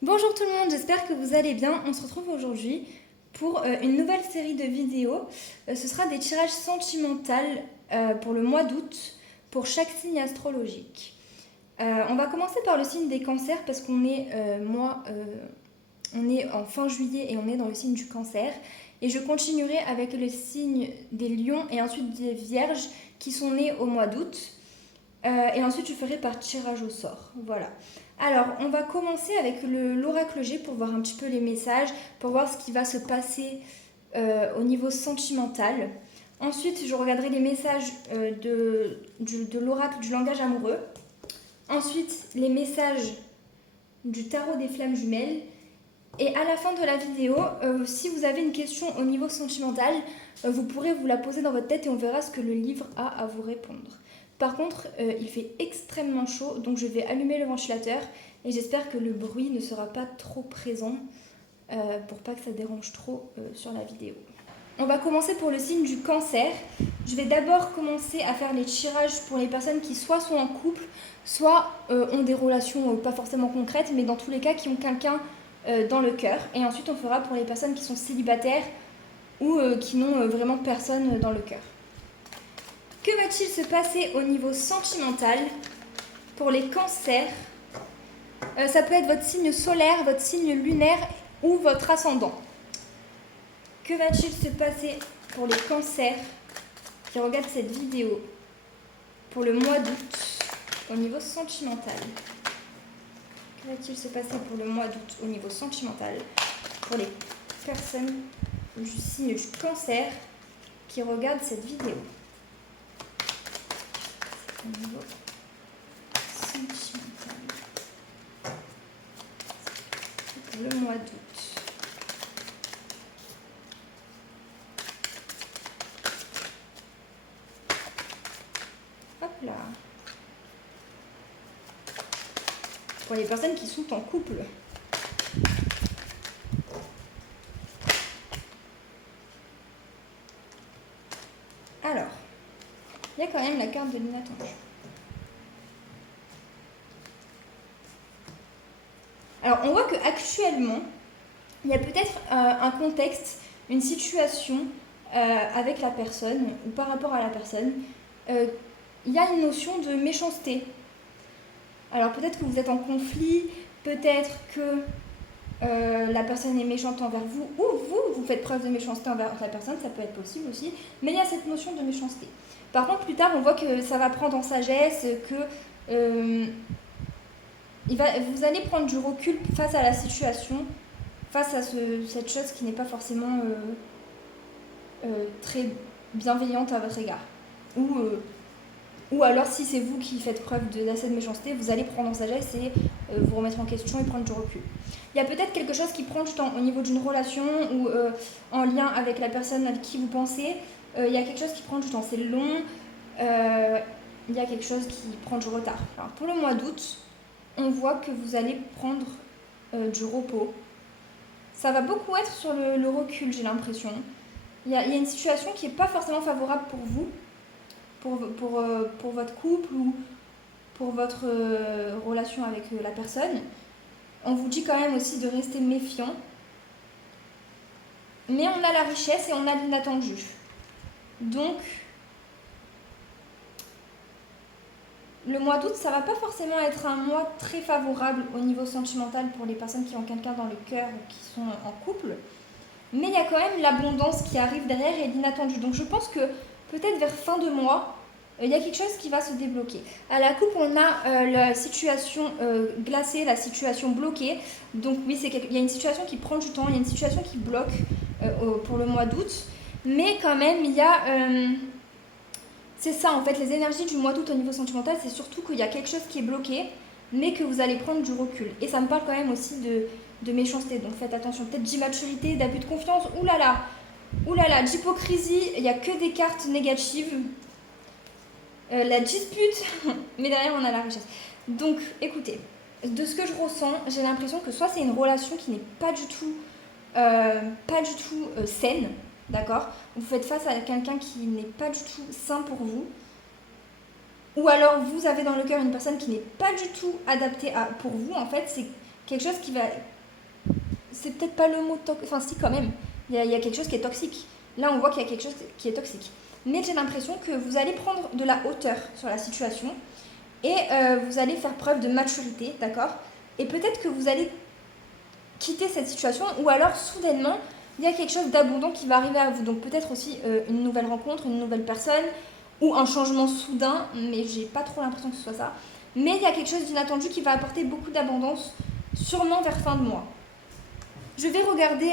Bonjour tout le monde, j'espère que vous allez bien. On se retrouve aujourd'hui pour une nouvelle série de vidéos. Ce sera des tirages sentimentaux pour le mois d'août pour chaque signe astrologique. On va commencer par le signe des cancers parce qu'on est, on est en fin juillet et on est dans le signe du cancer. Et je continuerai avec le signe des lions et ensuite des vierges qui sont nés au mois d'août. Et ensuite je ferai par tirage au sort. Voilà. Alors, on va commencer avec l'oracle G pour voir un petit peu les messages, pour voir ce qui va se passer au niveau sentimental. Ensuite, je regarderai les messages de l'oracle du langage amoureux. Ensuite, les messages du tarot des flammes jumelles. Et à la fin de la vidéo, si vous avez une question au niveau sentimental, vous pourrez vous la poser dans votre tête et on verra ce que le livre a à vous répondre. Par contre, il fait extrêmement chaud, donc je vais allumer le ventilateur et j'espère que le bruit ne sera pas trop présent pour pas que ça dérange trop sur la vidéo. On va commencer pour le signe du cancer. Je vais d'abord commencer à faire les tirages pour les personnes qui soit sont en couple, soit ont des relations pas forcément concrètes, mais dans tous les cas qui ont quelqu'un dans le cœur. Et ensuite on fera pour les personnes qui sont célibataires ou qui n'ont vraiment personne dans le cœur. Que va-t-il se passer au niveau sentimental pour les cancers? Ça peut être votre signe solaire, votre signe lunaire ou votre ascendant. Que va-t-il se passer pour les cancers qui regardent cette vidéo pour le mois d'août au niveau sentimental? Que va-t-il se passer pour le mois d'août au niveau sentimental pour les personnes du signe du cancer qui regardent cette vidéo? Au niveau sentimental pour le mois d'août. Hop là. Pour les personnes qui sont en couple. Alors, il y a quand même la carte de l'inattendu. Alors, on voit qu'actuellement, il y a peut-être un contexte, une situation avec la personne ou par rapport à la personne. Il y a une notion de méchanceté. Alors, peut-être que vous êtes en conflit, peut-être que la personne est méchante envers vous ou vous faites preuve de méchanceté envers la personne, ça peut être possible aussi. Mais il y a cette notion de méchanceté. Par contre, plus tard, on voit que ça va prendre en sagesse, que vous allez prendre du recul face à la situation, face à cette chose qui n'est pas forcément très bienveillante à votre égard. Ou alors, si c'est vous qui faites preuve d'assez de méchanceté, vous allez prendre en sagesse et vous remettre en question et prendre du recul. Il y a peut-être quelque chose qui prend du temps au niveau d'une relation ou en lien avec la personne avec qui vous pensez. Il y a quelque chose qui prend du temps, c'est long. Il y a quelque chose qui prend du retard. Alors, pour le mois d'août, on voit que vous allez prendre du repos. Ça va beaucoup être sur le recul, j'ai l'impression. Il y a une situation qui n'est pas forcément favorable pour vous, pour votre couple ou pour votre relation avec la personne. On vous dit quand même aussi de rester méfiant. Mais on a la richesse et on a l'inattendu. Donc, le mois d'août, ça va pas forcément être un mois très favorable au niveau sentimental pour les personnes qui ont quelqu'un dans le cœur ou qui sont en couple. Mais il y a quand même l'abondance qui arrive derrière et l'inattendu. Donc je pense que peut-être vers fin de mois, il y a quelque chose qui va se débloquer. À la coupe, on a la situation glacée, la situation bloquée. Donc oui, il y a une situation qui prend du temps, il y a une situation qui bloque pour le mois d'août. Mais quand même, il y a... c'est ça en fait, les énergies du mois d'août au niveau sentimental, c'est surtout qu'il y a quelque chose qui est bloqué, mais que vous allez prendre du recul. Et ça me parle quand même aussi de méchanceté, donc faites attention, peut-être d'immaturité, d'abus de confiance, oulala, d'hypocrisie, il n'y a que des cartes négatives. La dispute, mais derrière on a la richesse. Donc écoutez, de ce que je ressens, j'ai l'impression que soit c'est une relation qui n'est pas du tout saine, d'accord? Vous faites face à quelqu'un qui n'est pas du tout sain pour vous, ou alors vous avez dans le cœur une personne qui n'est pas du tout adaptée pour vous. En fait, quelque chose qui va... C'est peut-être pas le mot toxique, enfin si quand même, il y a quelque chose qui est toxique. Là on voit qu'il y a quelque chose qui est toxique. Mais j'ai l'impression que vous allez prendre de la hauteur sur la situation et vous allez faire preuve de maturité, d'accord? Et peut-être que vous allez quitter cette situation ou alors soudainement, il y a quelque chose d'abondant qui va arriver à vous. Donc peut-être aussi une nouvelle rencontre, une nouvelle personne ou un changement soudain, mais j'ai pas trop l'impression que ce soit ça. Mais il y a quelque chose d'inattendu qui va apporter beaucoup d'abondance, sûrement vers fin de mois. Je vais regarder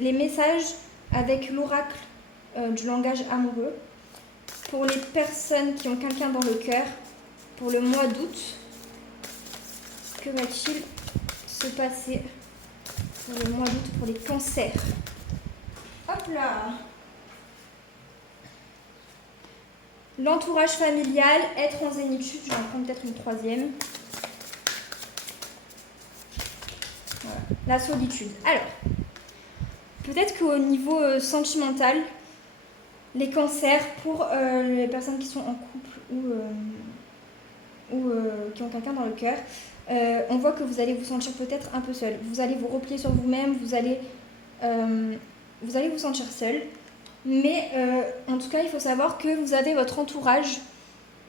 les messages avec l'oracle du langage amoureux pour les personnes qui ont quelqu'un dans le cœur pour le mois d'août. Que va-t-il se passer pour le mois d'août pour les cancers? Hop là! L'entourage familial, être en zénitude, je vais en prendre peut-être une troisième. Voilà. La solitude. Alors, peut-être qu'au niveau sentimental, les cancers, pour les personnes qui sont en couple ou qui ont quelqu'un dans le cœur, on voit que vous allez vous sentir peut-être un peu seul. Vous allez vous replier sur vous-même, vous allez vous sentir seul. Mais en tout cas, il faut savoir que vous avez votre entourage,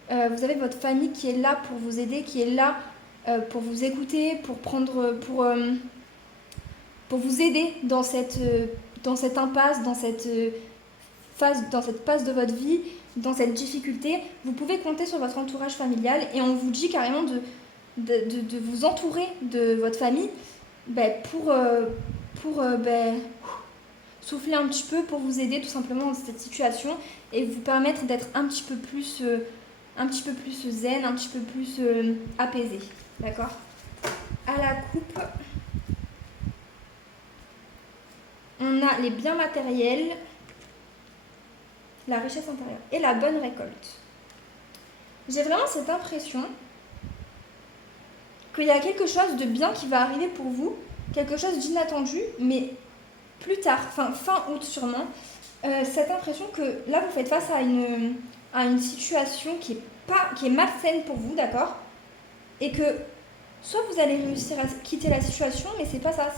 vous avez votre famille qui est là pour vous aider, qui est là pour vous écouter, pour vous aider dans cette impasse, dans cette passe de votre vie, dans cette difficulté. Vous pouvez compter sur votre entourage familial et on vous dit carrément de vous entourer de votre famille pour souffler un petit peu, pour vous aider tout simplement dans cette situation et vous permettre d'être un petit peu plus zen, un petit peu plus apaisé. D'accord? À la coupe, on a les biens matériels, la richesse intérieure et la bonne récolte. J'ai vraiment cette impression qu'il y a quelque chose de bien qui va arriver pour vous, quelque chose d'inattendu, mais plus tard, fin août sûrement, cette impression que là vous faites face à une situation qui est malsaine pour vous, d'accord? Et que soit vous allez réussir à quitter la situation, mais c'est pas ça.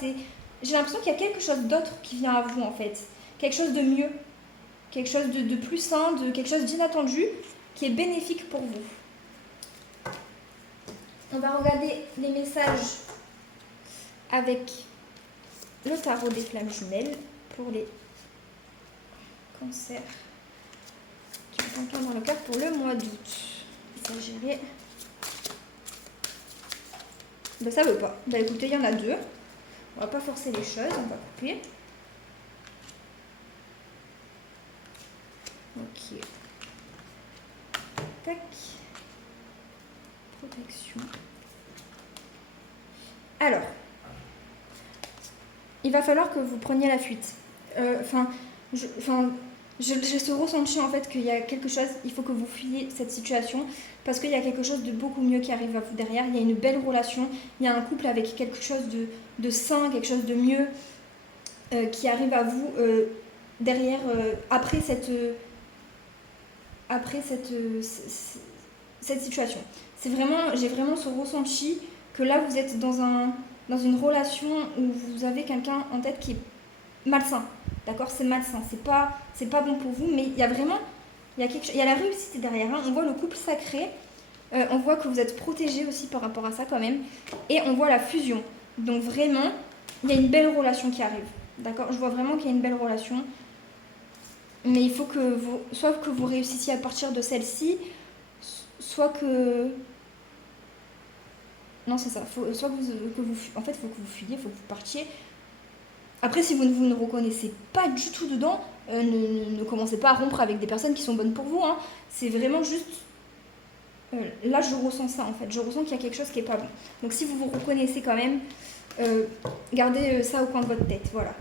J'ai l'impression qu'il y a quelque chose d'autre qui vient à vous en fait, quelque chose de mieux, quelque chose de plus sain, quelque chose d'inattendu qui est bénéfique pour vous. On va regarder les messages avec le tarot des flammes jumelles pour les cancers qui ont quelqu'un dans le cœur pour le mois d'août. Il s'agirait... ça veut pas. Écoutez, il y en a deux. On va pas forcer les choses, on va couper. Ok. Tac. Protection. Alors, il va falloir que vous preniez la fuite. J'ai ce ressenti en fait qu'il y a quelque chose, il faut que vous fuyiez cette situation parce qu'il y a quelque chose de beaucoup mieux qui arrive à vous derrière. Il y a une belle relation, il y a un couple avec quelque chose de sain, quelque chose de mieux qui arrive à vous derrière, après cette situation. J'ai vraiment ce ressenti que là vous êtes dans une relation où vous avez quelqu'un en tête qui est malsain, d'accord? C'est malsain, c'est pas bon pour vous, mais il y a vraiment, il y a la réussite derrière, hein. On voit le couple sacré, on voit que vous êtes protégés aussi par rapport à ça quand même, et on voit la fusion. Donc vraiment, il y a une belle relation qui arrive, d'accord? Je vois vraiment qu'il y a une belle relation, mais il faut que soit que vous réussissiez à partir de celle-ci, soit que... Non, c'est ça, soit en fait, il faut que vous fuyiez, il faut que vous partiez. Après, si vous ne reconnaissez pas du tout dedans, ne commencez pas à rompre avec des personnes qui sont bonnes pour vous, hein. C'est vraiment juste... là, je ressens ça, en fait. Je ressens qu'il y a quelque chose qui n'est pas bon. Donc, si vous vous reconnaissez quand même, gardez ça au coin de votre tête, voilà.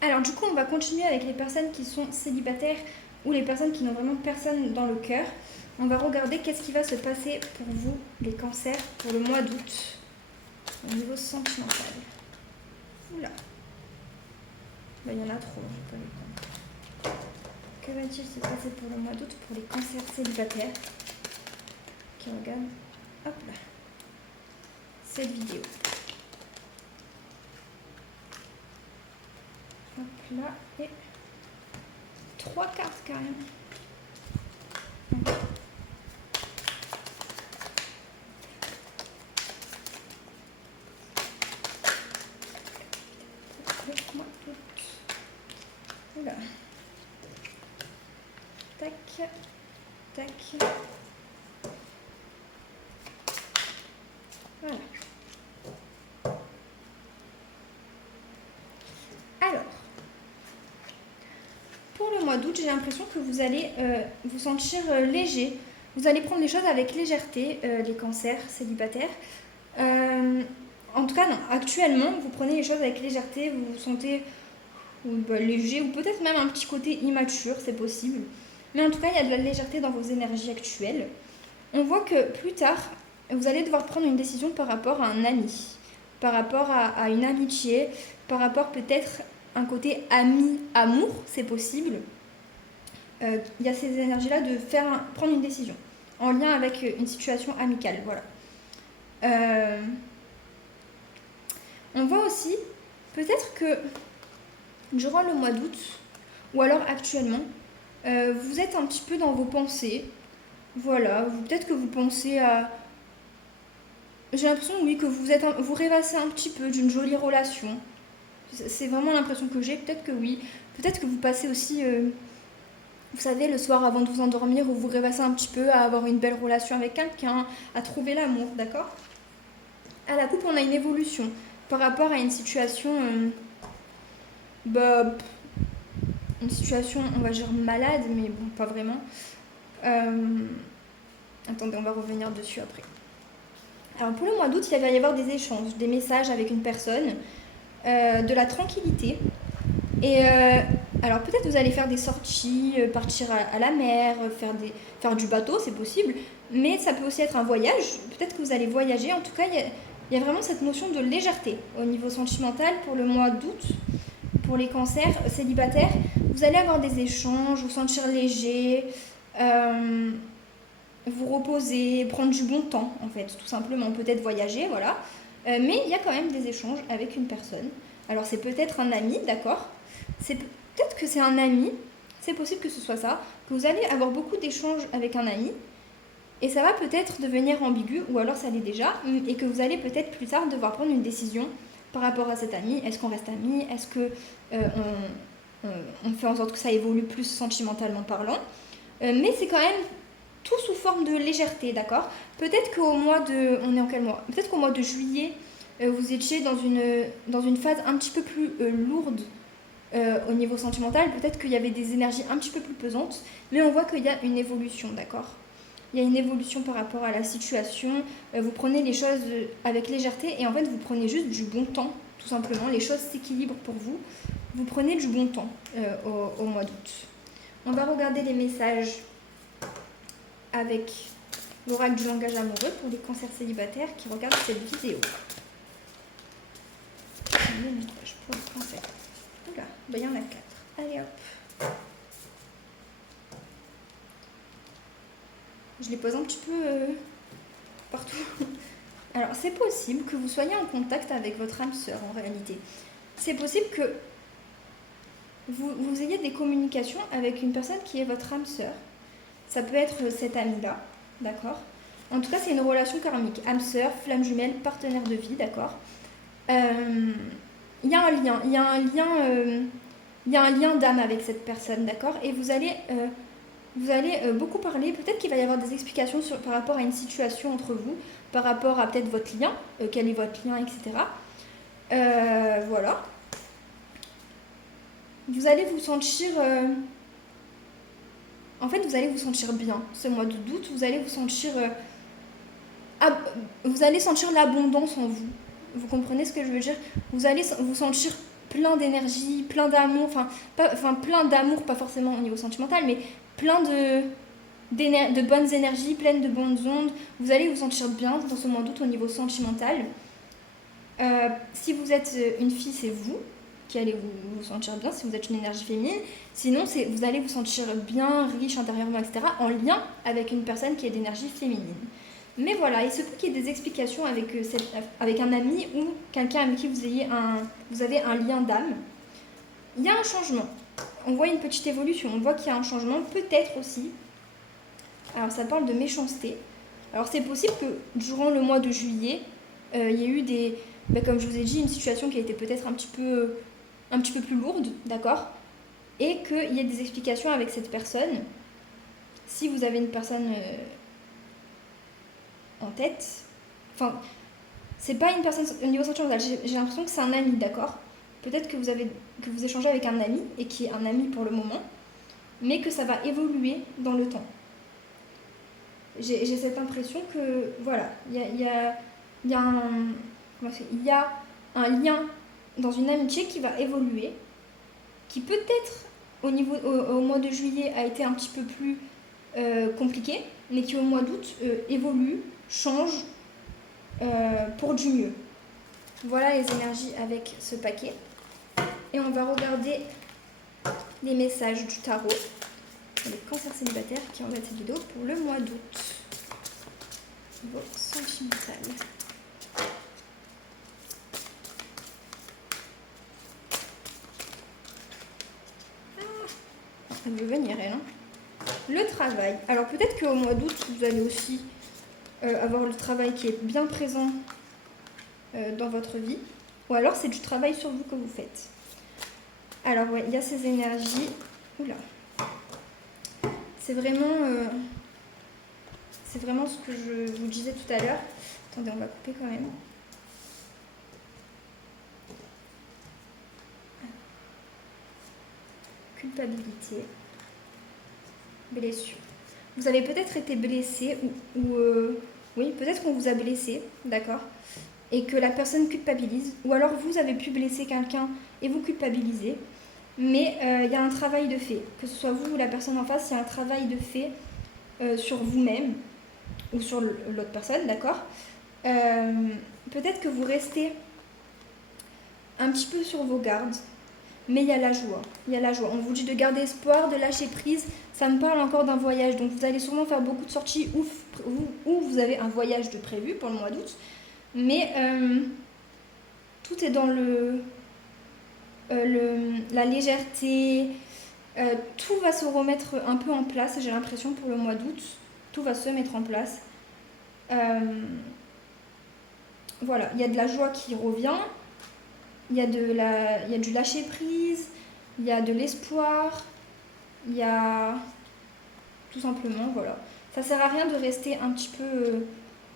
Alors, du coup, on va continuer avec les personnes qui sont célibataires ou les personnes qui n'ont vraiment personne dans le cœur. On va regarder qu'est-ce qui va se passer pour vous, les cancers, pour le mois d'août, au niveau sentimental. Oula. Il y en a trop, je peux les prendre. Que va-t-il se passer pour le mois d'août pour les cancers célibataires qui regardent? Hop là. cette vidéo. Hop là, et 3 cartes carrément. Oula. Tac, tac. Voilà. Alors, pour le mois d'août, j'ai l'impression que vous allez vous sentir léger. Vous allez prendre les choses avec légèreté, les cancers célibataires. En tout cas, non, actuellement, vous prenez les choses avec légèreté, vous vous sentez léger ou peut-être même un petit côté immature, c'est possible. Mais en tout cas, il y a de la légèreté dans vos énergies actuelles. On voit que plus tard, vous allez devoir prendre une décision par rapport à un ami, par rapport à une amitié, par rapport peut-être un côté ami-amour, c'est possible. Il y a ces énergies-là de prendre une décision en lien avec une situation amicale, voilà. On voit aussi peut-être que durant le mois d'août, ou alors actuellement, vous êtes un petit peu dans vos pensées. Voilà, peut-être que vous pensez à... J'ai l'impression, oui, que vous rêvassez un petit peu d'une jolie relation. C'est vraiment l'impression que j'ai, peut-être que oui. Peut-être que vous passez aussi, vous savez, le soir avant de vous endormir, où vous rêvassez un petit peu à avoir une belle relation avec quelqu'un, à trouver l'amour, d'accord ? À la coupe, on a une évolution par rapport à une situation... une situation, on va dire malade, mais bon, pas vraiment. Attendez, on va revenir dessus après. Alors pour le mois d'août, il va y avoir des échanges, des messages avec une personne, de la tranquillité. Et alors peut-être vous allez faire des sorties, partir à la mer, faire du bateau, c'est possible. Mais ça peut aussi être un voyage. Peut-être que vous allez voyager. En tout cas, il y a vraiment cette notion de légèreté au niveau sentimental pour le mois d'août. Pour les cancers célibataires, vous allez avoir des échanges, vous sentir léger, vous reposer, prendre du bon temps, en fait, tout simplement, peut-être voyager, voilà. Mais il y a quand même des échanges avec une personne. Alors, c'est peut-être un ami, d'accord ? C'est peut-être que c'est un ami, c'est possible que ce soit ça, que vous allez avoir beaucoup d'échanges avec un ami, et ça va peut-être devenir ambigu, ou alors ça l'est déjà, et que vous allez peut-être plus tard devoir prendre une décision par rapport à cet ami. Est-ce qu'on reste amis ? Est-ce que on fait en sorte que ça évolue plus sentimentalement parlant ? Mais c'est quand même tout sous forme de légèreté, d'accord ? Peut-être qu'au mois de... On est en quel mois ? Peut-être qu'au mois de juillet, vous étiez dans une phase un petit peu plus lourde au niveau sentimental. Peut-être qu'il y avait des énergies un petit peu plus pesantes, mais on voit qu'il y a une évolution, d'accord ? Il y a une évolution par rapport à la situation. Vous prenez les choses avec légèreté et en fait, vous prenez juste du bon temps, tout simplement. Les choses s'équilibrent pour vous. Vous prenez du bon temps au mois d'août. On va regarder les messages avec l'oracle du langage amoureux pour les cancers célibataires qui regardent cette vidéo. Pour le cancer. Oula, il y en a 4. Allez hop. Je les pose un petit peu partout. Alors, c'est possible que vous soyez en contact avec votre âme sœur, en réalité. C'est possible que vous ayez des communications avec une personne qui est votre âme sœur. Ça peut être cette amie-là, d'accord ? En tout cas, c'est une relation karmique. Âme sœur, flamme jumelle, partenaire de vie, d'accord ? Il y a un lien, il y a un lien d'âme avec cette personne, d'accord ? Et vous allez beaucoup parler, peut-être qu'il va y avoir des explications par rapport à une situation entre vous, par rapport à peut-être votre lien, quel est votre lien, etc. Voilà. Vous allez vous sentir... En fait, vous allez vous sentir bien ce mois d'août, vous allez vous sentir... vous allez sentir l'abondance en vous. Vous comprenez ce que je veux dire ? Vous allez vous sentir plein d'énergie, plein d'amour, plein d'amour, pas forcément au niveau sentimental, mais plein de bonnes énergies, pleines de bonnes ondes. Vous allez vous sentir bien dans ce mois d'août au niveau sentimental. Si vous êtes une fille, c'est vous qui allez vous sentir bien, si vous êtes une énergie féminine. Sinon, vous allez vous sentir bien, riche intérieurement, etc., en lien avec une personne qui est d'énergie féminine. Mais voilà, il se peut qu'il y ait des explications avec un ami ou quelqu'un avec qui vous avez un lien d'âme. Il y a un changement. On voit une petite évolution, on voit qu'il y a un changement, peut-être aussi. Alors ça parle de méchanceté. Alors c'est possible que durant le mois de juillet, il y ait eu comme je vous ai dit, une situation qui a été peut-être un petit peu plus lourde, d'accord? Et qu'il y ait des explications avec cette personne. Si vous avez une personne en tête, enfin, c'est pas une personne au niveau sentimental, j'ai l'impression que c'est un ami, d'accord? Peut-être que vous échangez avec un ami, et qui est un ami pour le moment, mais que ça va évoluer dans le temps. J'ai cette impression que, voilà, il y a un lien dans une amitié qui va évoluer, qui peut-être au mois de juillet a été un petit peu plus compliqué, mais qui au mois d'août évolue, change pour du mieux. Voilà les énergies avec ce paquet. Et on va regarder les messages du tarot pour les cancers célibataires qui regardent cette vidéo pour le mois d'août. Niveau sentimental. Elle veut venir, elle. Hein. Le travail. Alors peut-être qu'au mois d'août, vous allez aussi avoir le travail qui est bien présent dans votre vie. Ou alors c'est du travail sur vous que vous faites. Alors ouais, il y a ces énergies. Oula. C'est vraiment ce que je vous disais tout à l'heure. Attendez, on va couper quand même. Culpabilité. Blessure. Vous avez peut-être été blessé oui, peut-être qu'on vous a blessé, d'accord, et que la personne culpabilise, ou alors vous avez pu blesser quelqu'un et vous culpabilisez, mais il y a un travail de fait, que ce soit vous ou la personne en face, il y a un travail de fait sur vous-même ou sur l'autre personne, d'accord. Peut-être que vous restez un petit peu sur vos gardes, mais il y a la joie. On vous dit de garder espoir, de lâcher prise. Ça me parle encore d'un voyage. Donc vous allez sûrement faire beaucoup de sorties où vous avez un voyage de prévu pour le mois d'août. Mais tout est dans la légèreté. Tout va se remettre un peu en place, j'ai l'impression, pour le mois d'août. Tout va se mettre en place. Voilà, il y a de la joie qui revient. Il y a du lâcher prise, il y a de l'espoir, il y a tout simplement, voilà. Ça sert à rien de rester un petit peu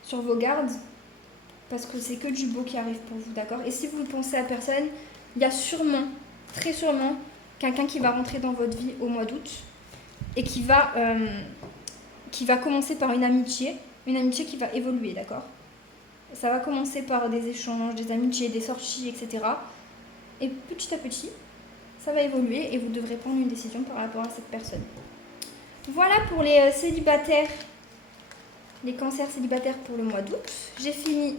sur vos gardes parce que c'est que du beau qui arrive pour vous, d'accord. Et si vous ne pensez à personne, il y a sûrement, très sûrement, quelqu'un qui va rentrer dans votre vie au mois d'août et qui va commencer par une amitié qui va évoluer, d'accord. Ça va commencer par des échanges, des amitiés, des sorties, etc. Et petit à petit, ça va évoluer et vous devrez prendre une décision par rapport à cette personne. Voilà pour les célibataires, les cancers célibataires pour le mois d'août. J'ai fini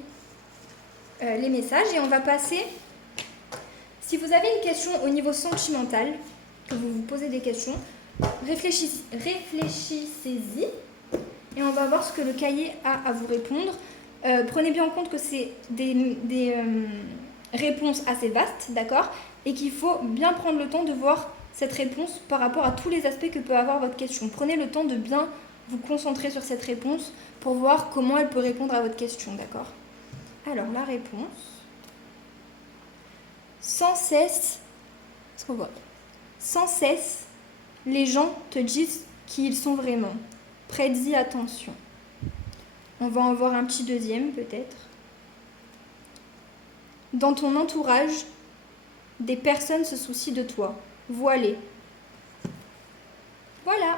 les messages et on va passer. Si vous avez une question au niveau sentimental, que vous vous posez des questions, réfléchissez-y et on va voir ce que le cahier a à vous répondre. Prenez bien en compte que c'est des réponses assez vastes, d'accord, et qu'il faut bien prendre le temps de voir cette réponse par rapport à tous les aspects que peut avoir votre question. Prenez le temps de bien vous concentrer sur cette réponse pour voir comment elle peut répondre à votre question, d'accord. Alors, la réponse. Sans cesse, les gens te disent qui ils sont vraiment. Prête-y attention. On va en voir un petit deuxième, peut-être. Dans ton entourage, des personnes se soucient de toi. Voilées. Voilà.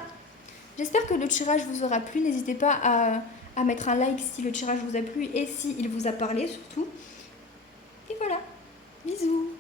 J'espère que le tirage vous aura plu. N'hésitez pas à mettre un like si le tirage vous a plu et si il vous a parlé, surtout. Et voilà. Bisous.